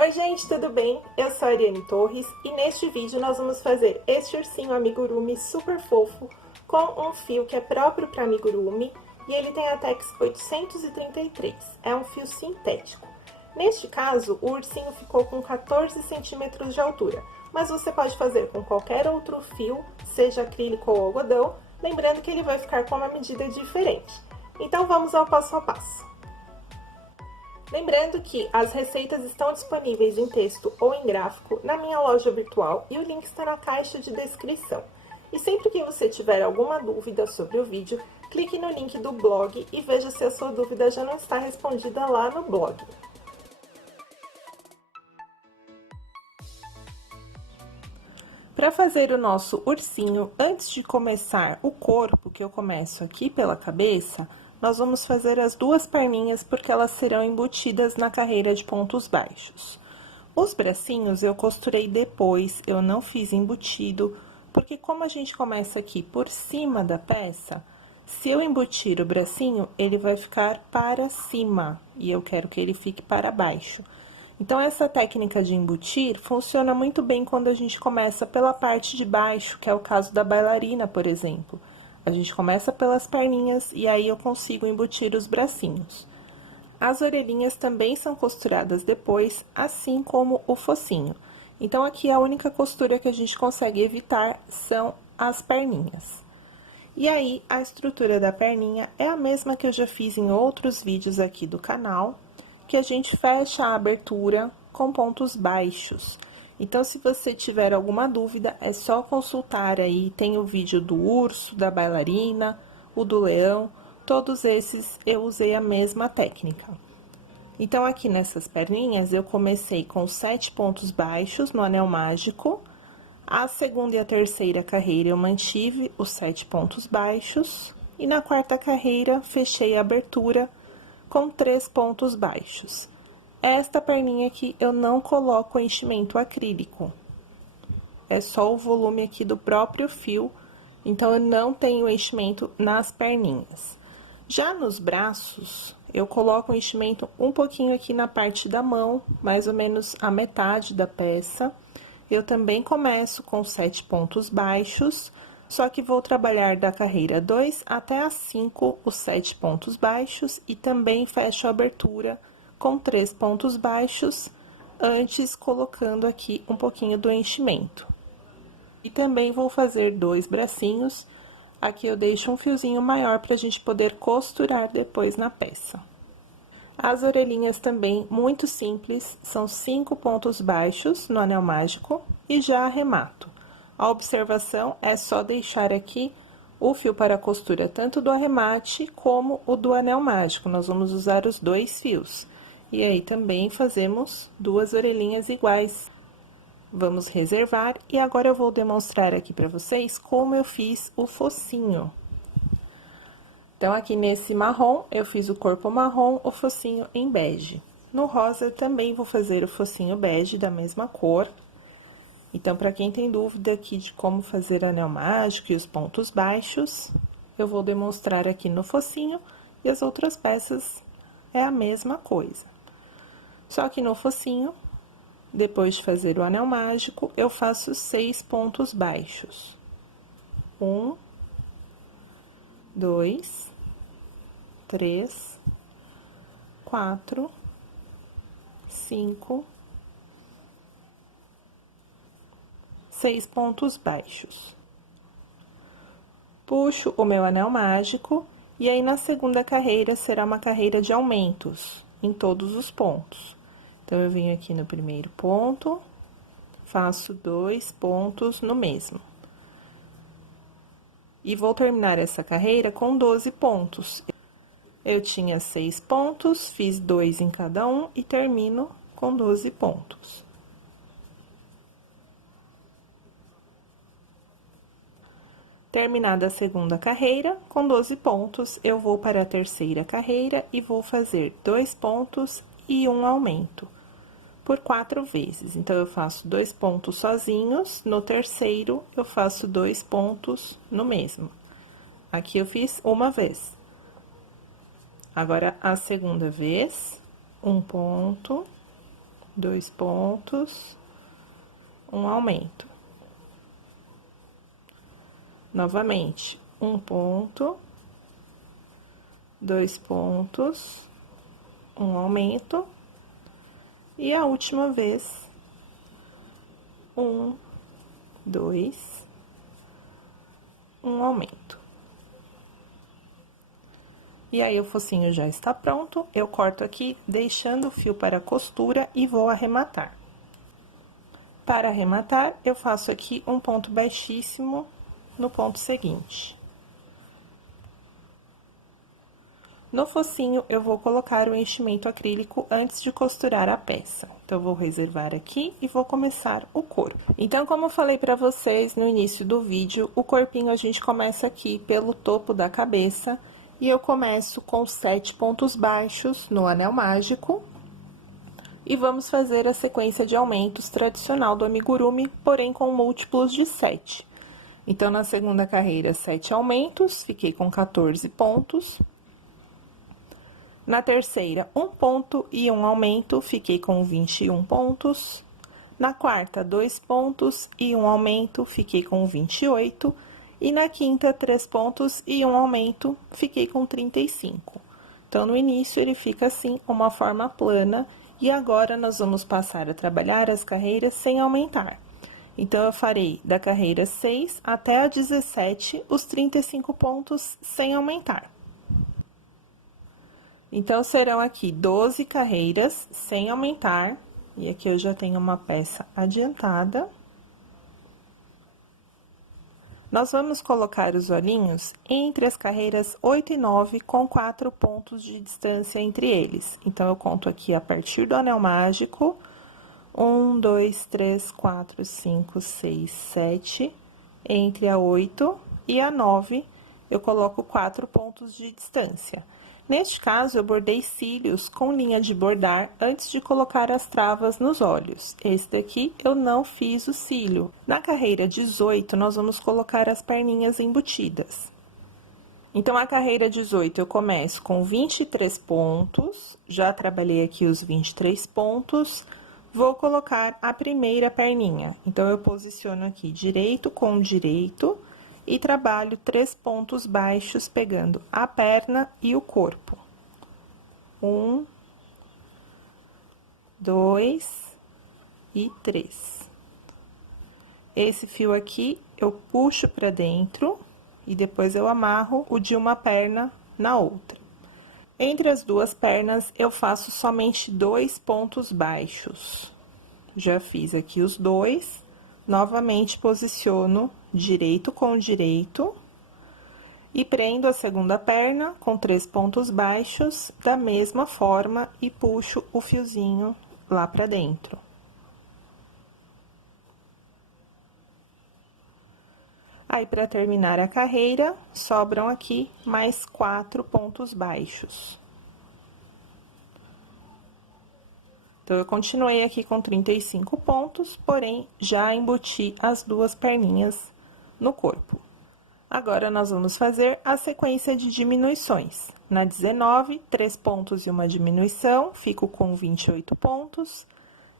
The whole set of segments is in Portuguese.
Oi gente, tudo bem? Eu sou a Ariane Torres e neste vídeo nós vamos fazer este ursinho amigurumi super fofo com um fio que é próprio para amigurumi e ele tem a Tex 833, é um fio sintético. Neste caso, o ursinho ficou com 14 centímetros de altura, mas você pode fazer com qualquer outro fio, seja acrílico ou algodão, lembrando que ele vai ficar com uma medida diferente. Então vamos ao passo a passo. Lembrando que as receitas estão disponíveis em texto ou em gráfico na minha loja virtual e o link está na caixa de descrição. E sempre que você tiver alguma dúvida sobre o vídeo, clique no link do blog e veja se a sua dúvida já não está respondida lá no blog. Para fazer o nosso ursinho, antes de começar o corpo, que eu começo aqui pela cabeça, nós vamos fazer as duas perninhas porque elas serão embutidas na carreira de pontos baixos. Os bracinhos eu costurei depois, eu não fiz embutido, porque como a gente começa aqui por cima da peça, se eu embutir o bracinho, ele vai ficar para cima e eu quero que ele fique para baixo. Então, essa técnica de embutir funciona muito bem quando a gente começa pela parte de baixo, que é o caso da bailarina, por exemplo. A gente começa pelas perninhas e aí eu consigo embutir os bracinhos. As orelhinhas também são costuradas depois, assim como o focinho. Então, aqui a única costura que a gente consegue evitar são as perninhas. E aí, a estrutura da perninha é a mesma que eu já fiz em outros vídeos aqui do canal, que a gente fecha a abertura com pontos baixos. Então, se você tiver alguma dúvida, é só consultar aí, tem o vídeo do urso, da bailarina, o do leão, todos esses eu usei a mesma técnica. Então, aqui nessas perninhas, eu comecei com 7 pontos baixos no anel mágico. A segunda e a terceira carreira eu mantive os 7 pontos baixos. E na quarta carreira, fechei a abertura com 3 pontos baixos. Esta perninha aqui eu não coloco enchimento acrílico, é só o volume aqui do próprio fio, então eu não tenho enchimento nas perninhas. Já nos braços, eu coloco o enchimento um pouquinho aqui na parte da mão, mais ou menos a metade da peça. Eu também começo com 7 pontos baixos, só que vou trabalhar da carreira 2 até a 5 os 7 pontos baixos e também fecho a abertura com 3 pontos baixos, antes colocando aqui um pouquinho do enchimento. E também vou fazer 2 bracinhos, aqui eu deixo um fiozinho maior para a gente poder costurar depois na peça. As orelhinhas também, muito simples, são 5 pontos baixos no anel mágico e já arremato. A observação é só deixar aqui o fio para costura, tanto do arremate como o do anel mágico, nós vamos usar os 2 fios. E aí, também fazemos 2 orelhinhas iguais. Vamos reservar, e agora eu vou demonstrar aqui para vocês como eu fiz o focinho. Então, aqui nesse marrom, eu fiz o corpo marrom, o focinho em bege. No rosa, eu também vou fazer o focinho bege da mesma cor. Então, para quem tem dúvida aqui de como fazer anel mágico e os pontos baixos, eu vou demonstrar aqui no focinho, e as outras peças é a mesma coisa. Só que no focinho, depois de fazer o anel mágico, eu faço 6 pontos baixos. 1, 2, 3, 4, 5, 6 pontos baixos. Puxo o meu anel mágico, e aí na segunda carreira será uma carreira de aumentos em todos os pontos. Então, eu venho aqui no primeiro ponto, faço 2 pontos no mesmo. E vou terminar essa carreira com 12 pontos. Eu tinha 6 pontos, fiz 2 em cada um e termino com 12 pontos. Terminada a segunda carreira, com 12 pontos, eu vou para a terceira carreira e vou fazer 2 pontos e um aumento, por 4 vezes. Então, eu faço 2 pontos sozinhos, no terceiro, eu faço 2 pontos no mesmo. Aqui, eu fiz uma vez. Agora, a segunda vez, 1 ponto, 2 pontos, um aumento. Novamente, um ponto, 2 pontos, um aumento. E a última vez, 1, 2, um aumento. E aí, o focinho já está pronto, eu corto aqui, deixando o fio para a costura e vou arrematar. Para arrematar, eu faço aqui um ponto baixíssimo no ponto seguinte. No focinho, eu vou colocar o enchimento acrílico antes de costurar a peça. Então, eu vou reservar aqui e vou começar o corpo. Então, como eu falei para vocês no início do vídeo, o corpinho a gente começa aqui pelo topo da cabeça. E eu começo com 7 pontos baixos no anel mágico. E vamos fazer a sequência de aumentos tradicional do amigurumi, porém com múltiplos de 7. Então, na segunda carreira, 7 aumentos, fiquei com 14 pontos. Na terceira, 1 ponto e 1 aumento, fiquei com 21 pontos. Na quarta, 2 pontos e 1 aumento, fiquei com 28. E na quinta, 3 pontos e 1 aumento, fiquei com 35. Então, no início, ele fica assim, uma forma plana. E agora, nós vamos passar a trabalhar as carreiras sem aumentar. Então, eu farei da carreira 6 até a 17, os 35 pontos sem aumentar. Então, serão aqui 12 carreiras sem aumentar. E aqui eu já tenho uma peça adiantada. Nós vamos colocar os olhinhos entre as carreiras 8 e 9, com 4 pontos de distância entre eles. Então, eu conto aqui a partir do anel mágico. 1, 2, 3, 4, 5, 6, 7. Entre a 8 e a 9, eu coloco 4 pontos de distância. Neste caso, eu bordei cílios com linha de bordar antes de colocar as travas nos olhos. Esse daqui eu não fiz o cílio. Na carreira 18, nós vamos colocar as perninhas embutidas. Então, a carreira 18 eu começo com 23 pontos, já trabalhei aqui os 23 pontos, vou colocar a primeira perninha. Então, eu posiciono aqui direito com direito. E trabalho 3 pontos baixos, pegando a perna e o corpo. 1, 2 e 3. Esse fio aqui, eu puxo pra dentro e depois eu amarro o de uma perna na outra. Entre as duas pernas, eu faço somente 2 pontos baixos. Já fiz aqui os 2. Novamente, posiciono direito com direito e prendo a segunda perna com 3 pontos baixos, da mesma forma, e puxo o fiozinho lá pra dentro. Aí, para terminar a carreira, sobram aqui mais 4 pontos baixos. Então, eu continuei aqui com 35 pontos, porém, já embuti as duas perninhas no corpo. Agora, nós vamos fazer a sequência de diminuições. Na 19, 3 pontos e uma diminuição, fico com 28 pontos.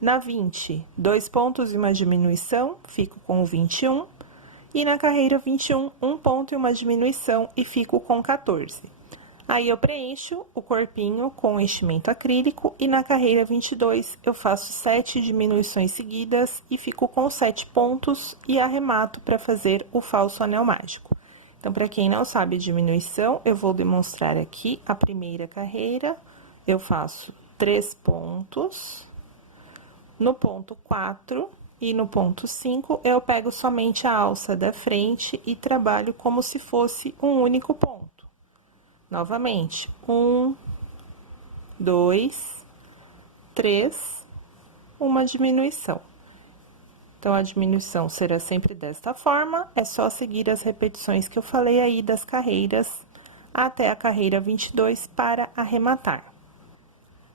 Na 20, 2 pontos e uma diminuição, fico com 21. E na carreira 21, 1 ponto e uma diminuição, e fico com 14. Aí, eu preencho o corpinho com enchimento acrílico e na carreira 22 eu faço 7 diminuições seguidas e fico com 7 pontos e arremato para fazer o falso anel mágico. Então, para quem não sabe diminuição, eu vou demonstrar aqui a primeira carreira. Eu faço 3 pontos, no ponto 4 e no ponto 5 eu pego somente a alça da frente e trabalho como se fosse um único ponto. Novamente, 1, 2, 3, uma diminuição. Então, a diminuição será sempre desta forma, é só seguir as repetições que eu falei aí das carreiras até a carreira 22 para arrematar.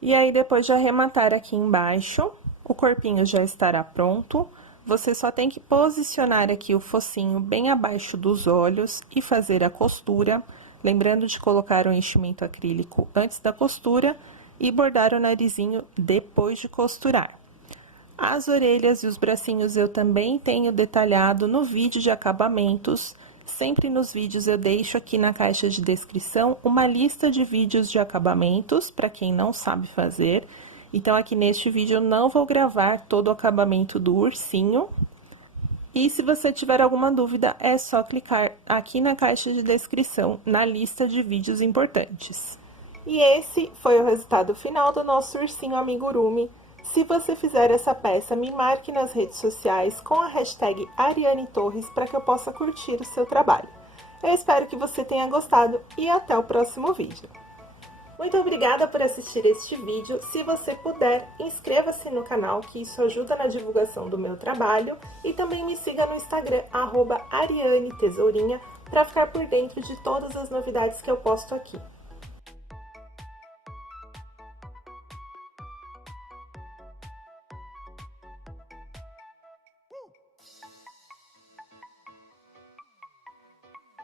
E aí, depois de arrematar aqui embaixo, o corpinho já estará pronto. Você só tem que posicionar aqui o focinho bem abaixo dos olhos e fazer a costura. Lembrando de colocar o enchimento acrílico antes da costura e bordar o narizinho depois de costurar. As orelhas e os bracinhos eu também tenho detalhado no vídeo de acabamentos. Sempre nos vídeos eu deixo aqui na caixa de descrição uma lista de vídeos de acabamentos, para quem não sabe fazer. Então, aqui neste vídeo eu não vou gravar todo o acabamento do ursinho. E se você tiver alguma dúvida, é só clicar aqui na caixa de descrição, na lista de vídeos importantes. E esse foi o resultado final do nosso ursinho amigurumi. Se você fizer essa peça, me marque nas redes sociais com a hashtag Ariane Torres para que eu possa curtir o seu trabalho. Eu espero que você tenha gostado e até o próximo vídeo. Muito obrigada por assistir este vídeo. Se você puder, inscreva-se no canal, que isso ajuda na divulgação do meu trabalho. E também me siga no Instagram, @ArianeTesourinha, para ficar por dentro de todas as novidades que eu posto aqui.